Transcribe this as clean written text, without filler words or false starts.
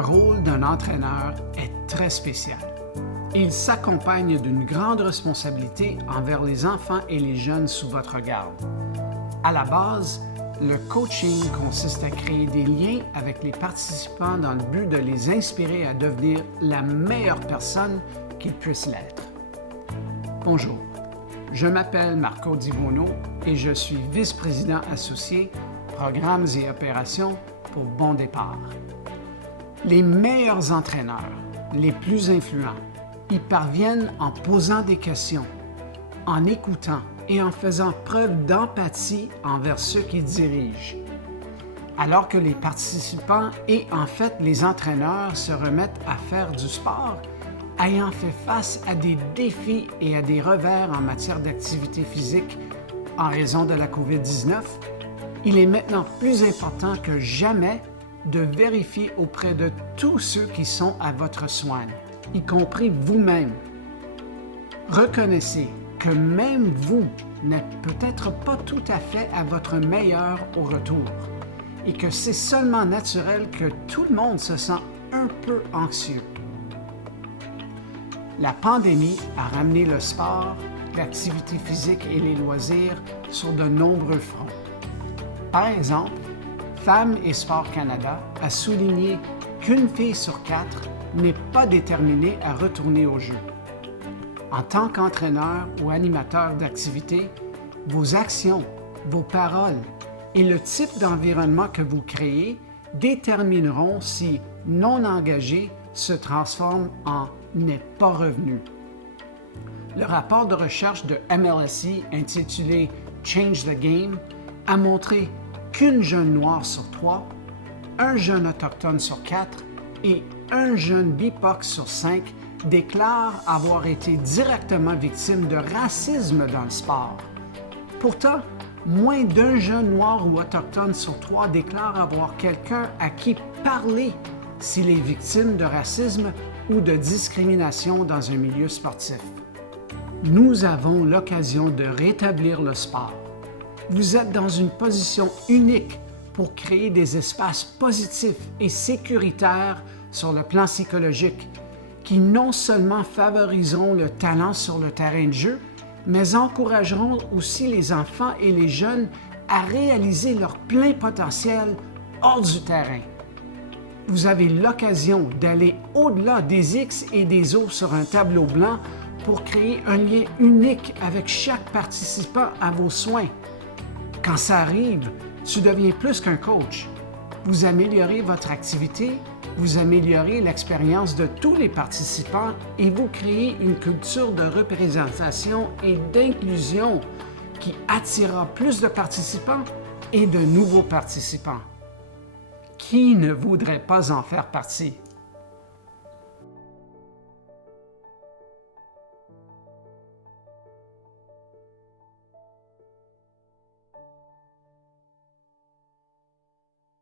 Le rôle d'un entraîneur est très spécial. Il s'accompagne d'une grande responsabilité envers les enfants et les jeunes sous votre garde. À la base, le coaching consiste à créer des liens avec les participants dans le but de les inspirer à devenir la meilleure personne qu'ils puissent l'être. Bonjour, je m'appelle Marco Di Bono et je suis vice-président associé Programmes et opérations pour Bon Départ. Les meilleurs entraîneurs, les plus influents, y parviennent en posant des questions, en écoutant et en faisant preuve d'empathie envers ceux qu'ils dirigent. Alors que les participants et en fait les entraîneurs se remettent à faire du sport, ayant fait face à des défis et à des revers en matière d'activité physique en raison de la COVID-19, il est maintenant plus important que jamais de vérifier auprès de tous ceux qui sont à votre soin, y compris vous-même. Reconnaissez que même vous n'êtes peut-être pas tout à fait à votre meilleur au retour et que c'est seulement naturel que tout le monde se sent un peu anxieux. La pandémie a ramené le sport, l'activité physique et les loisirs sur de nombreux fronts. Par exemple, Femmes et Sport Canada a souligné qu'une fille sur 4 n'est pas déterminée à retourner au jeu. En tant qu'entraîneur ou animateur d'activité, vos actions, vos paroles et le type d'environnement que vous créez détermineront si non engagé se transforme en n'est pas revenu. Le rapport de recherche de MLSE intitulé Change the Game a montré qu'une jeune noire sur 3, un jeune autochtone sur 4 et un jeune BIPOC sur 5 déclarent avoir été directement victimes de racisme dans le sport. Pourtant, moins d'un jeune noir ou autochtone sur 3 déclare avoir quelqu'un à qui parler s'il est victime de racisme ou de discrimination dans un milieu sportif. Nous avons l'occasion de rétablir le sport. Vous êtes dans une position unique pour créer des espaces positifs et sécuritaires sur le plan psychologique qui non seulement favoriseront le talent sur le terrain de jeu, mais encourageront aussi les enfants et les jeunes à réaliser leur plein potentiel hors du terrain. Vous avez l'occasion d'aller au-delà des X et des O sur un tableau blanc pour créer un lien unique avec chaque participant à vos soins. Quand ça arrive, tu deviens plus qu'un coach. Vous améliorez votre activité, vous améliorez l'expérience de tous les participants et vous créez une culture de représentation et d'inclusion qui attirera plus de participants et de nouveaux participants. Qui ne voudrait pas en faire partie?